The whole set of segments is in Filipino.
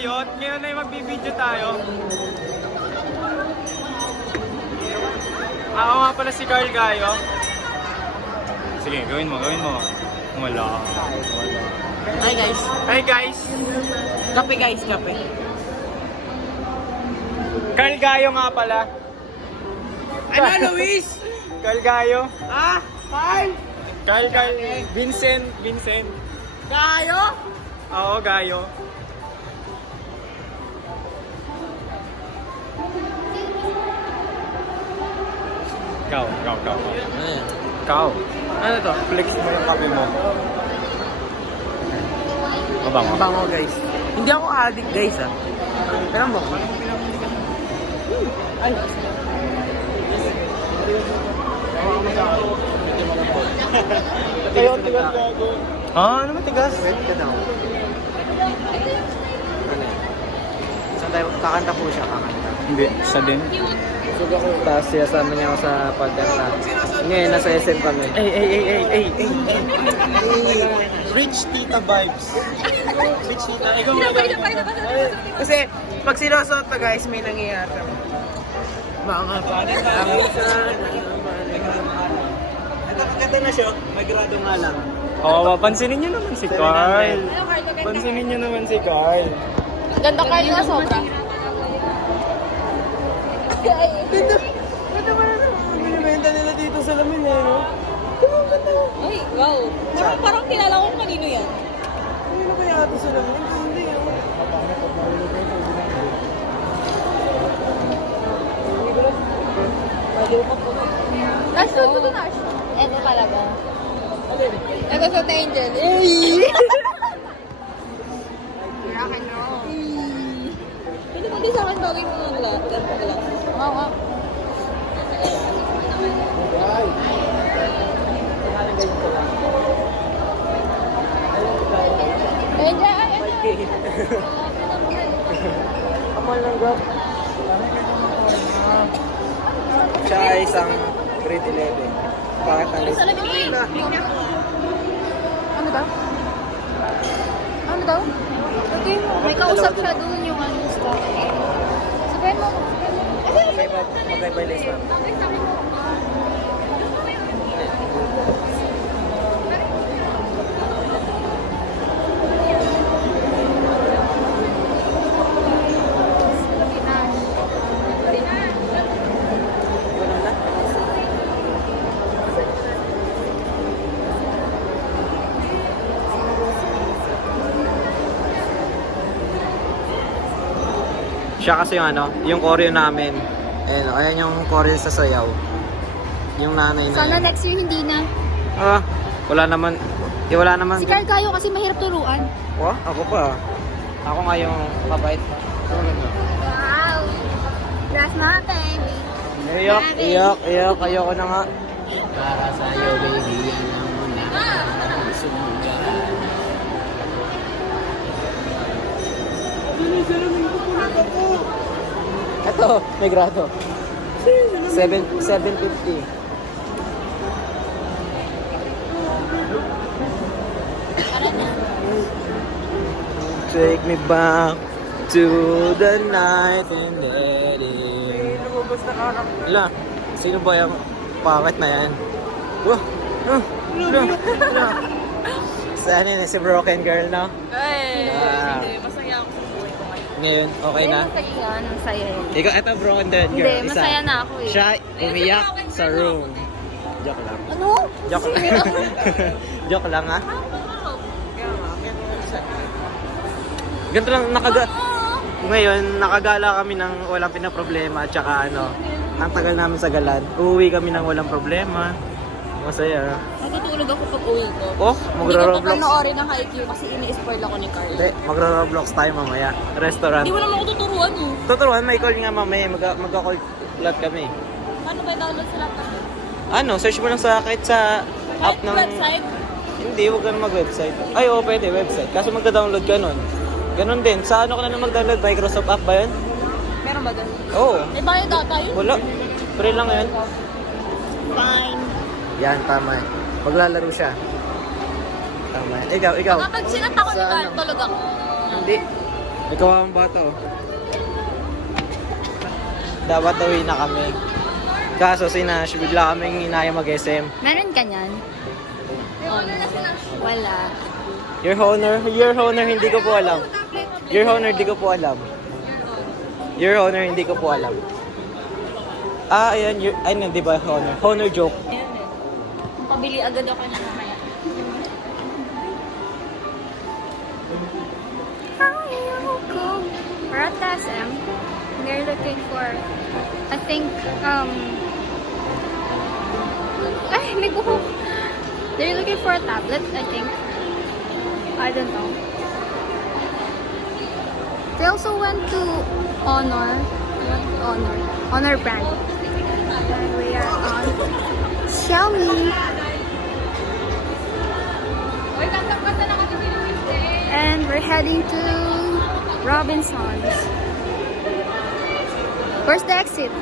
tayo. Ngayon ay magbibideo tayo. Ako nga pala si Carl Gayo. Sige, gawin mo. Wala. Hi guys. Hi guys! Kape guys, kape. Carl Gayo nga pala. Ano, Luis? Carl Gayo. Ah? Carl? Carl. Vincent. Kayo? Oo, Gayo. Ikaw. Ano yan? Ikaw. Ano to? Flex mo yung kape mo. Mabango. Bango guys. Hindi ako addict guys ah. Pero ang bango. Ay. Kayo, tigas gago. Ah, ano ba tigas? Ready ka daw. Ano yan? Saan tayo? Kakanta po siya, kakanta. Hindi, isa din. Suga ko. Tapos sinasama niya ako sa pagkanta. Ngayon, nasa SM kami. Ay. Rich tita vibes. Rich tita. Ikaw mo. Kasi, pag sinusuot to guys, may nangyayari. Mga Kata na siya, may grado nga lang. Oo, pansinin niyo naman si Carl. Pansinin niyo naman si Carl. Ganda Carl nga sobra. Ganda ba na binibenta nila dito sa lamin eh, no? Ganda. Ay, wow. Parang kilala ko kanino yan. Ano kaya ito sa lamin? Hindi, Last one ko to na. Ito talaga. Ito sa Angel. Rock and roll. Hindi mo din sa akin bagay mo ng lahat. Oo nga. Kamal lang gab. Siya ay isang grade 11. Bakit ang Sa lamin ko yun. Ano daw? Ano daw? Okay mo. May kausap siya doon yung ano. Sabihin mo. Okay ba Lisa? Siya kasi yung ano, yung choreo namin. Ayan yung choreo sa sayaw. Yung nanay na. Sana next year hindi na. Wala naman. Wala naman. Si Carl Gayo kasi mahirap turuan. Ako pa. Ako nga yung mabait. Wow. That's my baby. Iyak. Ayoko na nga. Para sa'yo, baby. Alam mo na. Ito, may grado. 750. Take me back to the night and let it. Wala, sino ba yung pangit na yan? Saan yun? Si Broken Girl, no? Hindi, masaya ako sa buhay ko ngayon. Ngayon, okay na? Masaya yun. Ikaw, eto Broken Girl. Hindi, Isa. masaya na ako eh. Siya, umiyak sa room. Joke lang. Ano? Joke lang. Joke lang, ha? Ganito lang, ngayon, nakagala kami ng walang pinaproblema. Tsaka ano, ang tagal namin sa galan. Uuwi kami ng walang problema. Masaya. Natutulog ako pag uwi ko. Oh, Hindi ko magro-roblox. papanoorin ng IQ kasi ini-spoil ako ni Carl. Hindi, magro-roblox tayo mamaya. Restaurant. Hindi mo naman ako tuturuan eh. Tuturuan, may call nga mamaya. Magka-call lahat kami. Paano ba download sa laptop? Ano, search mo lang sa kahit sa app ng... Website? Hindi, huwag ka na mag-website. Ay, oo, pwede, website. Kaso magda-download ka nun. Ganon din. Sa ano ka na mag-download? Microsoft app ba yun? Meron ba doon? Oo. May bayad data yun? Wala. Free lang yun. Fine. Yan, tama eh. Maglalaro siya. Tama eh. Ikaw. Kapag sinat ako ni Sa Carl, ano? tulog ako. Hindi. Ikaw ang bata oh. Dapat uwi na kami. Kaso si Nash, bigla kaming inaya mag-SM. Meron ka niyan? Wala. Your Honor, hindi ko po alam. Your Honor, hindi ko po alam. Your Honor, hindi ko po alam. Ah, ayan, ano, di ba, Honor? Honor joke. Pabili agad ako na mamaya. We're at SM. They're looking for, I think, ay, may buhok. They're looking for a tablet, I think. I don't know. They also went to Honor brand. And we are on Xiaomi. And we're heading to Robinsons. Where's the exit?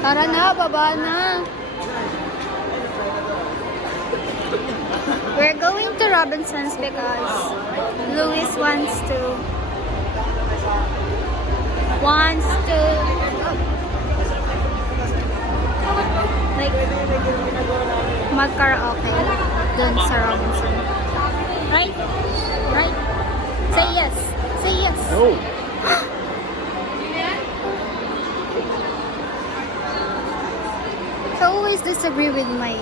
Tara na, baba na. We're going to Robinsons because Louis wants to like mag-karaoke dun sa Robinson. Right? Right? Say yes. Say yes. Oh. I always disagree with my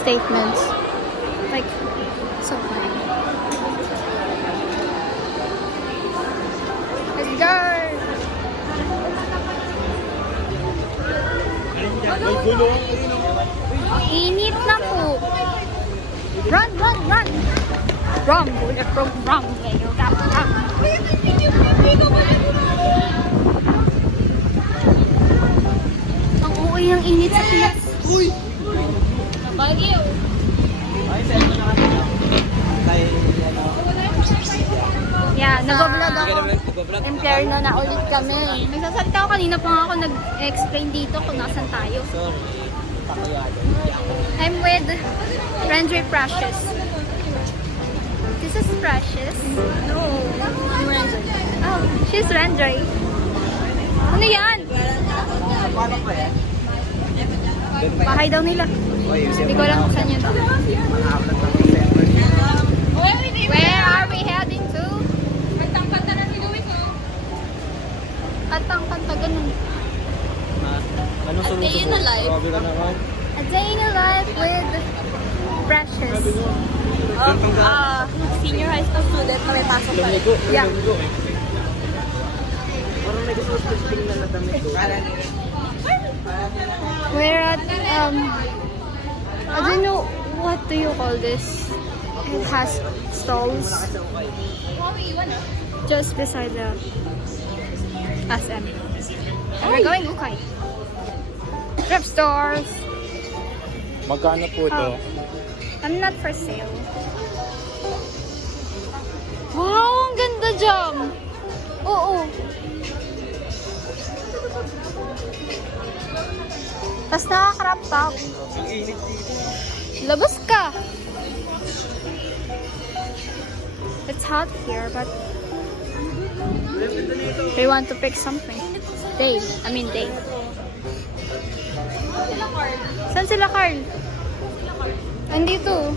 statements. Like, so funny. Let's go! Ang init na po. Run, run, run! Run, bullet, run, run, you got run. Ang uwi ng init sa Pinas. Uy! Bagyo! Yeah, nag-vlog ako. Impierno na ulit kami. Nagsasalita ako kanina pa nga ako nag-explain dito kung nasan tayo. I'm with Rendry Precious. This is Precious? No. I'm Rendry. Oh, she's Rendry. Ano yan? Bahay daw nila. Hindi ko alam kung saan yun. Where are we heading to? Katang-kanta na si Louie ko. Katang-kanta ganun. Anong A day in a life. A day in a life with Precious. Senior high school student na may pasok pa. Yeah. Parang may gusto tingnan na damit ko. We're at, I don't know, what do you call this? It has stalls just beside the SM. And we're going Ukay. Thrift stores. Magkano po ito? I'm not for sale. Wow, ang ganda dyan. Oo. Tapos nakakrap top. Labas ka. It's hot here, but we want to pick something. Day. Saan sila, Carl? Andito.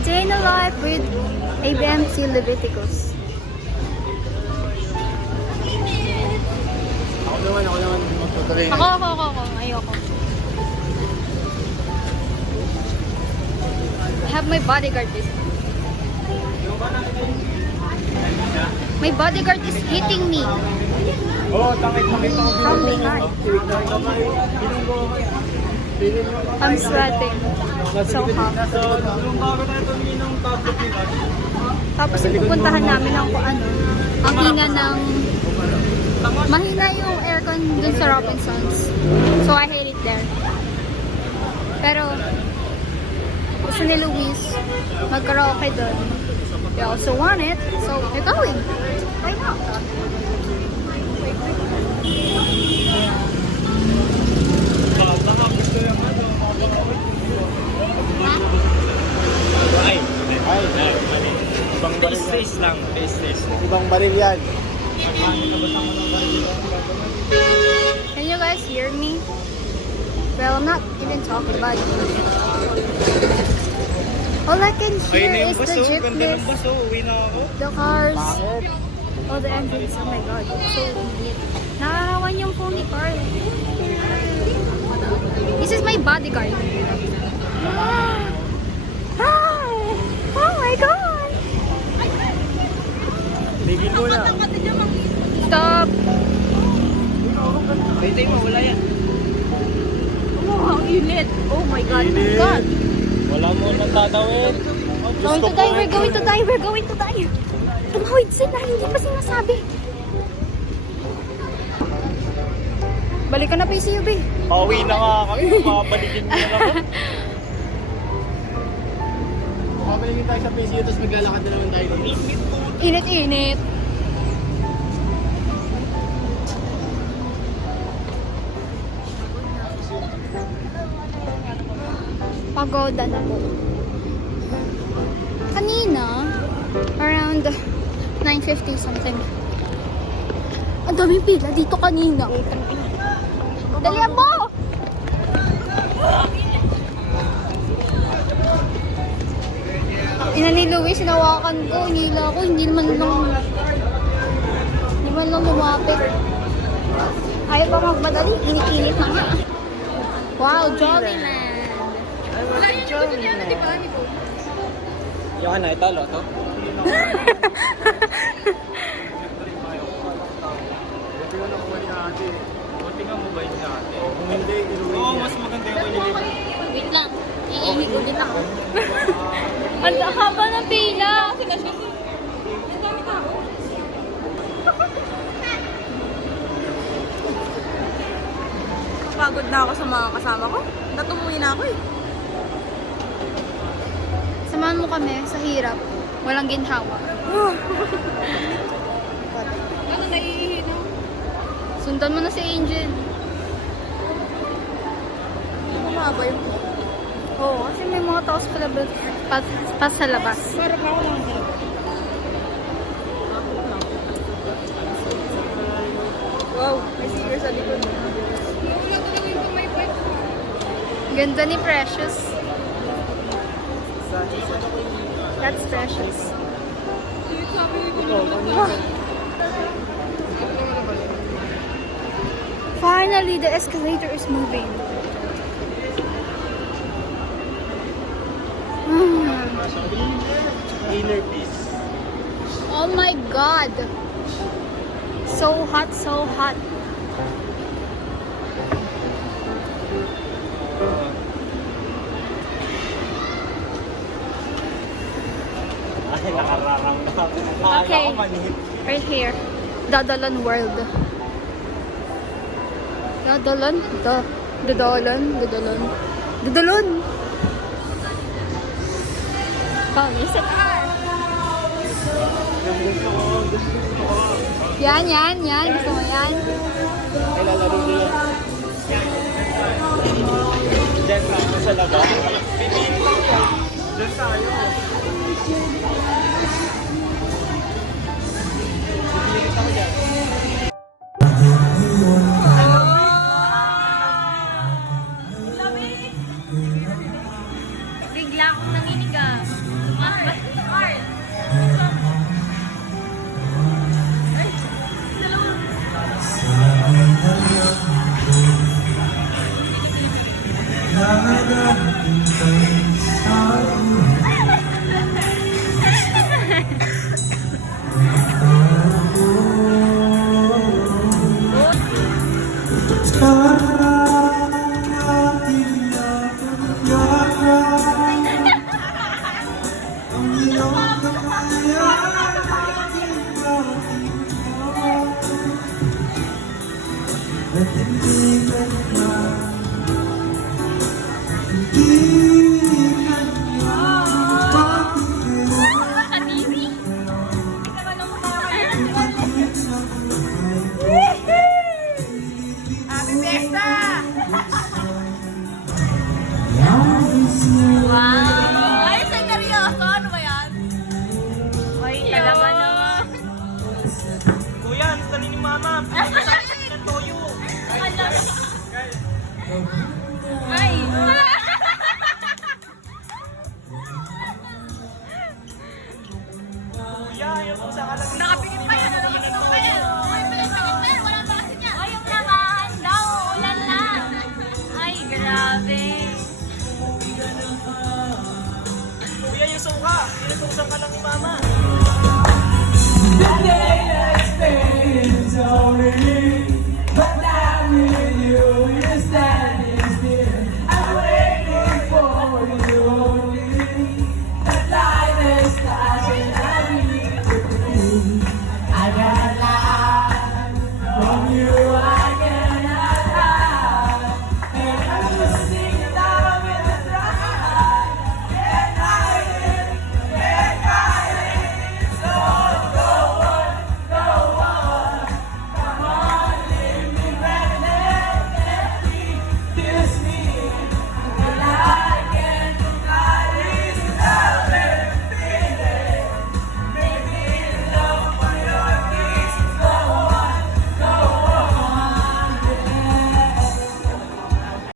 Day in a life with ABMC Leviticus. Ako naman magtutuloy. Ako. Ayoko. I have my bodyguard this. My bodyguard is hitting me Oh, takit ako. from behind. I'm sweating. So hot. Tapos pupuntahan namin ang kung ano. Ang hinga ng... Mahina yung aircon dun sa Robinsons. So I hate it there. Pero gusto ni Luis mag-karaoke dun. We also want it. So we're going. Why not? Gusto yung ano. baril yan. Can you guys hear me? Well, I'm not even talking about it. All I can hear is the jeepneys, Uwi na ako. the cars, all the engines. Oh my god, it's so weird. Nakakawan yung phony car. This is my bodyguard. Oh my god! Bigil mo na. Stop! Pwede mo, wala yan. Oh, ang init! Oh my god! Oh my god! Wala mo nang tatawid. Going to die! We're going to die! We're going to die! Tumawid sila! Hindi pa sinasabi! Balik ka na PCUB! Pauwi na nga kami. Mabalikin mo na naman. Mabalikin tayo sa PCU, tapos maglalakad na naman tayo dito. Init-init! Pagoda na po. Kanina, around 9:50 something. Ang daming pila dito kanina. Dalihan mo! Ina ni Luis, sinawakan ko, hinila ko, hindi man lang lumapit. Ayaw pa magmadali, init-init na nga. Wow, Jollyland! Wala yung Jollyland, di ba? Yung ano, ito, loto? Buti nga mobile sa atin. Kung hindi, oo, mas maganda yung ililipat. Wait lang, iinig ulit ako. Ang haba ng pila! Pagod na ako sa mga kasama ko. Natumuwi na ako eh. Samahan mo kami sa hirap. Walang ginhawa. Ano naiihino? Sundan mo na si Angel. Humaba yung po. Oo, kasi may mga tao sa labas. Pa sa labas. Parang ako lang. Wow, may sticker sa likod. Ganda ni Precious. That's Precious. Finally, the escalator is moving. Inner peace. Oh my god! So hot, so hot. Ay, nakararang na. Okay. Right here. Dadalan World. Dadalan? Dadalan? Kami sa car. Yan. Gusto mo yan? Ay, lalaro nila. Diyan lang, sa labas. Diyan tayo. Bigla akong nanginigam. Ay, seryoso? Ano ba yan? Ay, talaga naman. mama. Ng toyo. Ay! Kuya, ayaw mo sa kalang. Nakapikit pa yan! Nakapikit pa yan! Wala pa kasi niya! Ayaw naman! Daw! Ulan na! Ay, grabe! Kuya, yung suka. Inutusan ka lang ni mama.